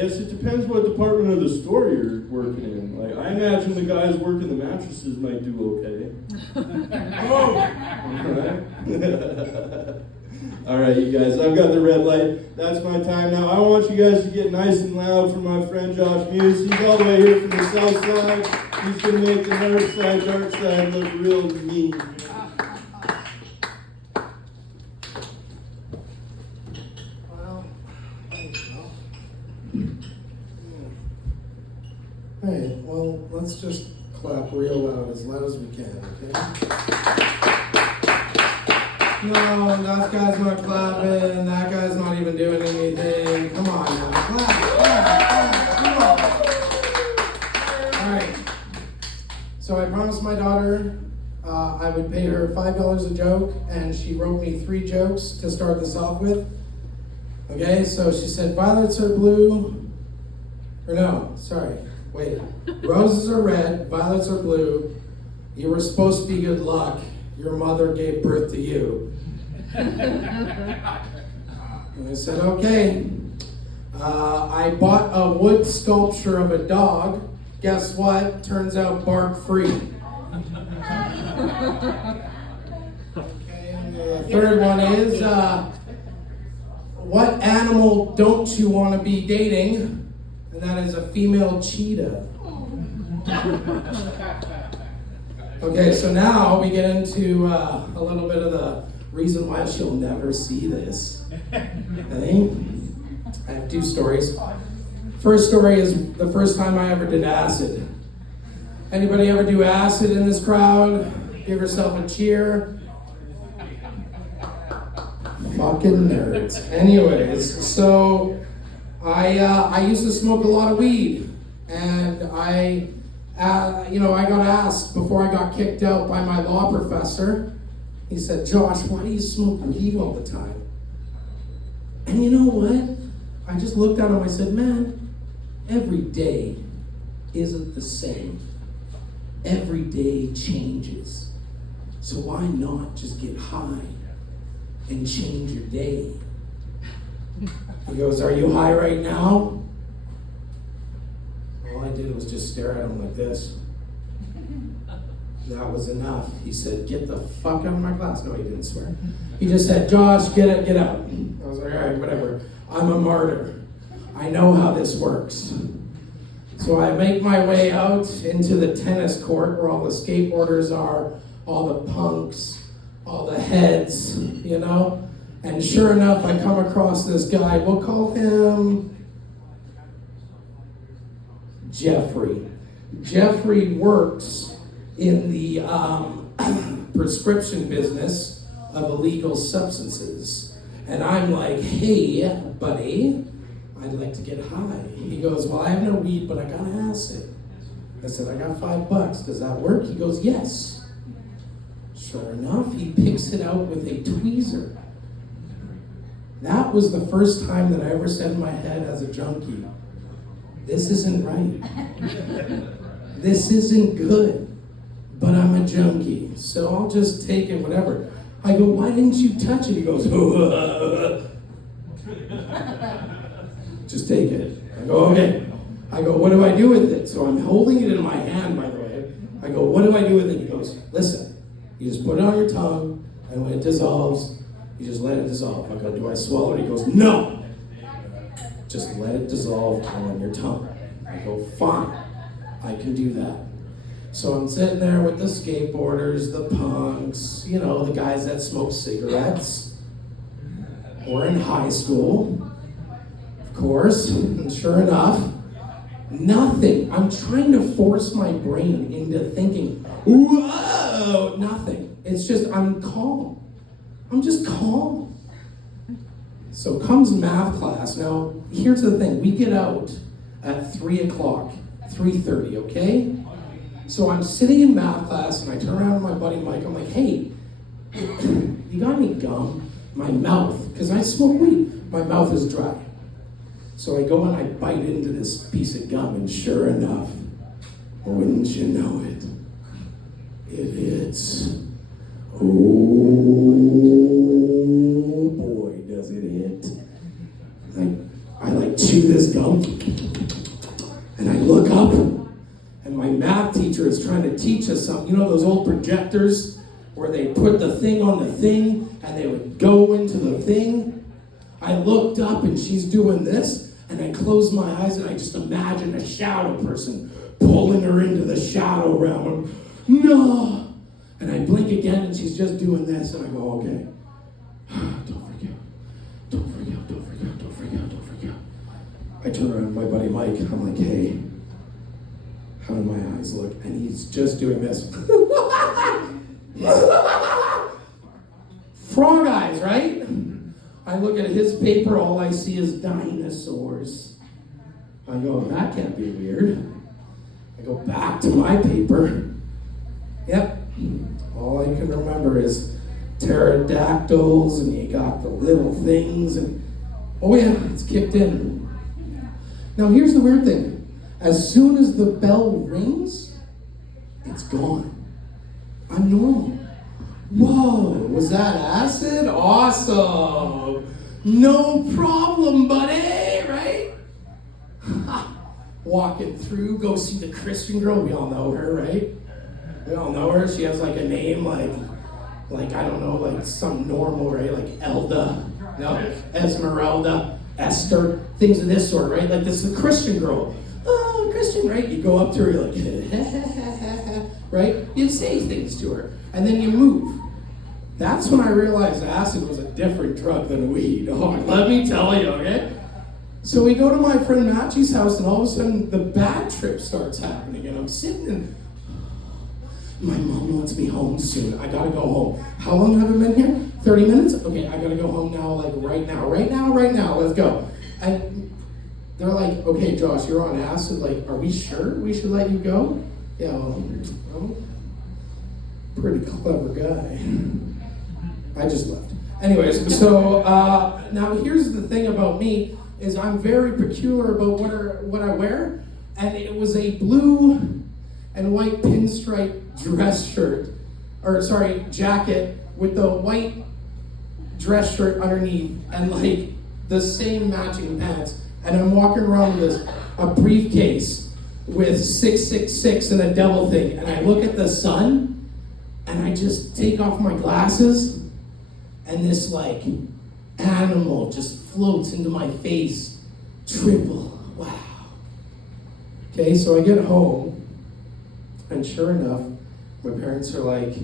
Yes, it depends what department of the store you're working in. Like, I imagine the guys working the mattresses might do okay. All right, you guys, I've got the red light. That's my time now. I want you guys to get nice and loud for my friend Josh Muse. He's all the way here from the south side. He's going to make the north side, dark side look real mean. Hey, well, let's just clap real loud as we can, okay? No, that guy's not clapping. That guy's not even doing anything. Come on now. Clap, come on. All right. So I promised my daughter I would pay her $5 a joke, and she wrote me 3 jokes to start this off with. Okay, so she said, violets are blue. Or no, sorry. Wait. Roses are red, violets are blue. You were supposed to be good luck. Your mother gave birth to you. And I said, okay. I bought a wood sculpture of a dog. Guess what? Turns out bark free. Okay, and the third one is, what animal don't you want to be dating? And that is a female cheetah. Okay, so now we get into a little bit of the reason why she'll never see this. Okay? I have 2 stories. First story is the first time I ever did acid. Anybody ever do acid in this crowd? Give yourself a cheer. Fucking nerds. Anyways, so I used to smoke a lot of weed, and I got asked before I got kicked out by my law professor. He said, Josh, why do you smoke weed all the time? And you know what? I just looked at him, I said, man, every day isn't the same. Every day changes. So why not just get high and change your day? He goes, are you high right now? All I did was just stare at him like this. That was enough. He said, get the fuck out of my class. No, he didn't swear. He just said, Josh, get out. I was like, all right, whatever. I'm a martyr. I know how this works. So I make my way out into the tennis court where all the skateboarders are, all the punks, all the heads, you know? And sure enough, I come across this guy. We'll call him Jeffrey. Jeffrey works in the prescription business of illegal substances. And I'm like, hey, buddy, I'd like to get high. He goes, well, I have no weed, but I got acid. I said, I got $5. Does that work? He goes, yes. Sure enough, he picks it out with a tweezer. That was the first time that I ever said in my head as a junkie, this isn't right. This isn't good. But I'm a junkie, so I'll just take it, whatever. I go, why didn't you touch it? He goes, just take it. I go, okay. I go, what do I do with it? So I'm holding it in my hand, by the way. I go, what do I do with it? He goes, listen, you just put it on your tongue, and when it dissolves, you just let it dissolve. I go, do I swallow it? He goes, no. Just let it dissolve on your tongue. I go, fine, I can do that. So I'm sitting there with the skateboarders, the punks, you know, the guys that smoke cigarettes. We're in high school, of course, and sure enough, nothing. I'm trying to force my brain into thinking, whoa, nothing. It's just, I'm calm. I'm just calm. So comes math class. Now, here's the thing. We get out at 3 o'clock, 3:30, okay? So I'm sitting in math class, and I turn around to my buddy Mike. I'm like, hey, you got any gum? My mouth, because I smoke weed, my mouth is dry. So I go and I bite into this piece of gum, and sure enough, wouldn't you know it, it hits. Oh boy, does it hit. I chew chew this gum. And I look up, and my math teacher is trying to teach us something. You know those old projectors where they put the thing on the thing and they would go into the thing? I looked up and she's doing this, and I closed my eyes and I just imagined a shadow person pulling her into the shadow realm. No! And I blink again and she's just doing this, and I go, okay. Don't freak out. Don't freak out, don't freak out, don't freak out, don't freak out. I turn around to my buddy Mike, I'm like, hey, how do my eyes look? And he's just doing this. Frog eyes, right? I look at his paper, all I see is dinosaurs. I go, that can't be weird. I go back to my paper. Yep. All I can remember is pterodactyls, and you got the little things, and oh yeah, it's kicked in. Now here's the weird thing. As soon as the bell rings, it's gone. I'm normal. Whoa, was that acid? Awesome. No problem, buddy, right? Walking through, go see the Christian girl. We all know her, right? We all know her. She has like a name like I don't know, like some normal, right? Like Elda, no, Esmeralda, Esther, things of this sort, right? Like this is a Christian girl. Oh, Christian, right? You go up to her, you're like, right? You say things to her, and then you move. That's when I realized acid was a different drug than weed. Oh, let me tell you, okay? So we go to my friend Matchie's house, and all of a sudden the bad trip starts happening, and I'm sitting and my mom wants me home soon. I gotta go home. How long have I been here? 30 minutes? Okay, I gotta go home now, like right now, let's go. And they're like, okay, Josh, you're on acid. Like, are we sure we should let you go? Yeah, well, I'm a pretty clever guy. I just left. Anyways, so now here's the thing about me, is I'm very peculiar about what I wear. And it was a blue and white pinstripe jacket with the white dress shirt underneath and like the same matching pants. And I'm walking around with a briefcase with 666 and a devil thing. And I look at the sun and I just take off my glasses and this like animal just floats into my face. Triple. Wow. Okay, so I get home. And sure enough, my parents are like,